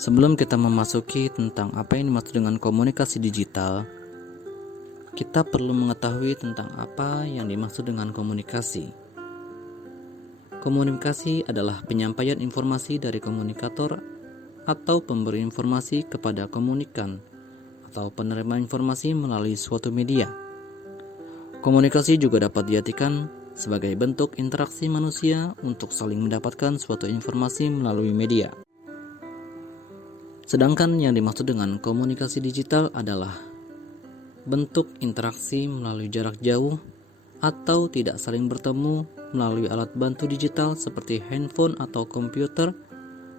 Sebelum kita memasuki tentang apa yang dimaksud dengan komunikasi digital, kita perlu mengetahui tentang apa yang dimaksud dengan komunikasi. Komunikasi adalah penyampaian informasi dari komunikator atau pemberi informasi kepada komunikan atau penerima informasi melalui suatu media. Komunikasi juga dapat diartikan sebagai bentuk interaksi manusia untuk saling mendapatkan suatu informasi melalui media. Sedangkan yang dimaksud dengan komunikasi digital adalah bentuk interaksi melalui jarak jauh atau tidak saling bertemu melalui alat bantu digital seperti handphone atau komputer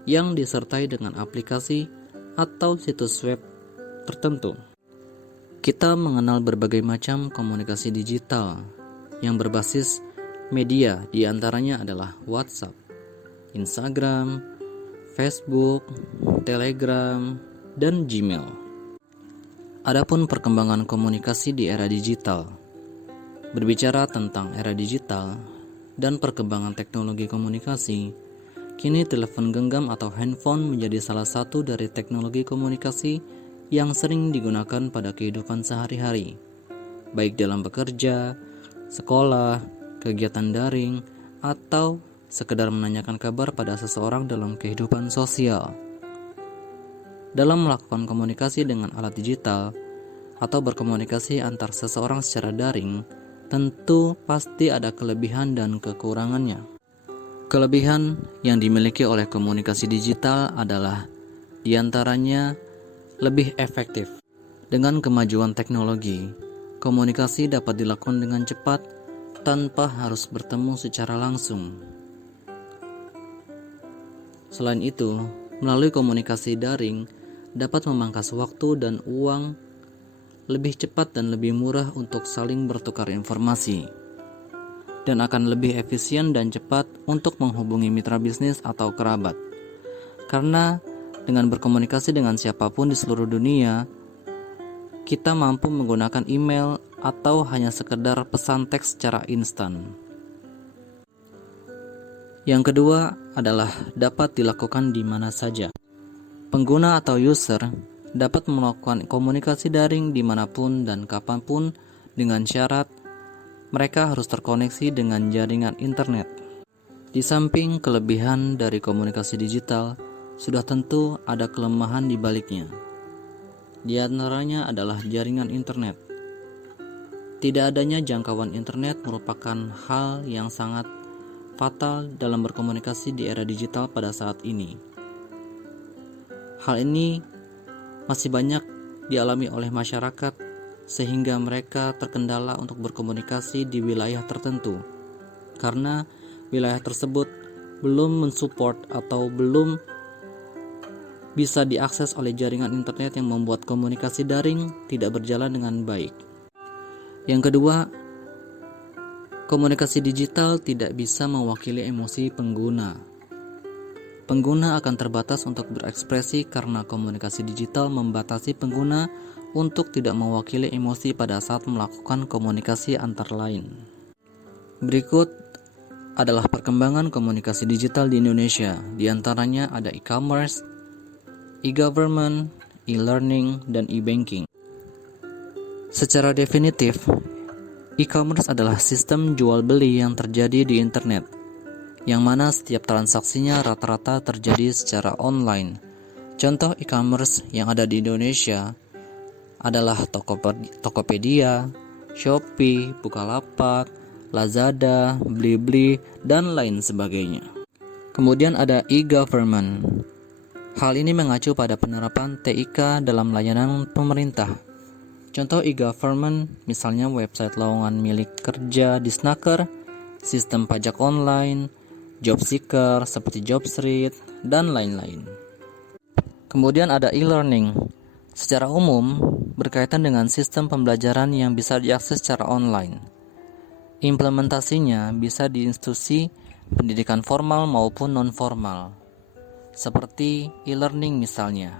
yang disertai dengan aplikasi atau situs web tertentu. Kita mengenal berbagai macam komunikasi digital yang berbasis media, di antaranya adalah WhatsApp, Instagram, Facebook, Telegram, dan Gmail. Adapun perkembangan komunikasi di era digital. Berbicara tentang era digital dan perkembangan teknologi komunikasi, kini telepon genggam atau handphone menjadi salah satu dari teknologi komunikasi yang sering digunakan pada kehidupan sehari-hari, baik dalam bekerja, sekolah, kegiatan daring, atau sekedar menanyakan kabar pada seseorang dalam kehidupan sosial. Dalam melakukan komunikasi dengan alat digital atau berkomunikasi antar seseorang secara daring, tentu pasti ada kelebihan dan kekurangannya. Kelebihan yang dimiliki oleh komunikasi digital adalah diantaranya lebih efektif. Dengan kemajuan teknologi, komunikasi dapat dilakukan dengan cepat tanpa harus bertemu secara langsung. Selain itu, melalui komunikasi daring dapat memangkas waktu dan uang lebih cepat dan lebih murah untuk saling bertukar informasi, dan akan lebih efisien dan cepat untuk menghubungi mitra bisnis atau kerabat. Karena dengan berkomunikasi dengan siapapun di seluruh dunia, kita mampu menggunakan email atau hanya sekedar pesan teks secara instan. Yang kedua adalah dapat dilakukan di mana saja. Pengguna atau user dapat melakukan komunikasi daring dimanapun dan kapanpun dengan syarat mereka harus terkoneksi dengan jaringan internet. Di samping kelebihan dari komunikasi digital, sudah tentu ada kelemahan di baliknya. Di antaranya adalah jaringan internet. Tidak adanya jangkauan internet merupakan hal yang sangat fatal dalam berkomunikasi di era digital pada saat ini. Hal ini masih banyak dialami oleh masyarakat sehingga mereka terkendala untuk berkomunikasi di wilayah tertentu karena wilayah tersebut belum mensupport atau belum bisa diakses oleh jaringan internet yang membuat komunikasi daring tidak berjalan dengan baik. Yang kedua, komunikasi digital tidak bisa mewakili emosi pengguna. Pengguna akan terbatas untuk berekspresi karena komunikasi digital membatasi pengguna untuk tidak mewakili emosi pada saat melakukan komunikasi antar lain. Berikut adalah perkembangan komunikasi digital di Indonesia. Di antaranya ada e-commerce, e-government, e-learning, dan e-banking. Secara definitif, e-commerce adalah sistem jual beli yang terjadi di internet, yang mana setiap transaksinya rata-rata terjadi secara online. Contoh e-commerce yang ada di Indonesia adalah Tokopedia, Shopee, Bukalapak, Lazada, Blibli, dan lain sebagainya. Kemudian ada e-government. Hal ini mengacu pada penerapan TIK dalam layanan pemerintah. Contoh e-government misalnya website lowongan milik kerja di Snaker, sistem pajak online, job seeker seperti Jobstreet, dan lain-lain. Kemudian ada e-learning. Secara umum, berkaitan dengan sistem pembelajaran yang bisa diakses secara online. Implementasinya bisa di institusi pendidikan formal maupun non-formal, seperti e-learning misalnya,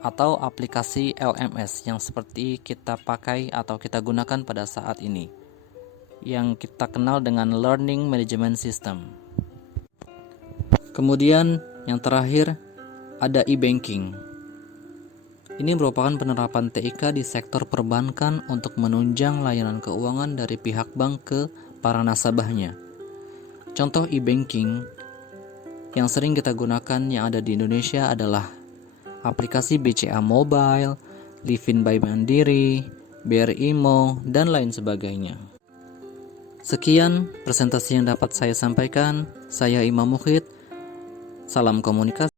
atau aplikasi LMS yang seperti kita pakai atau kita gunakan pada saat ini, yang kita kenal dengan Learning Management System. Kemudian yang terakhir ada e-banking. Ini merupakan penerapan TIK di sektor perbankan untuk menunjang layanan keuangan dari pihak bank ke para nasabahnya. Contoh e-banking yang sering kita gunakan yang ada di Indonesia adalah aplikasi BCA Mobile, Livin by Mandiri, BRI Mo, dan lain sebagainya. Sekian presentasi yang dapat saya sampaikan. Saya Imam Mukhid. Salam komunikasi.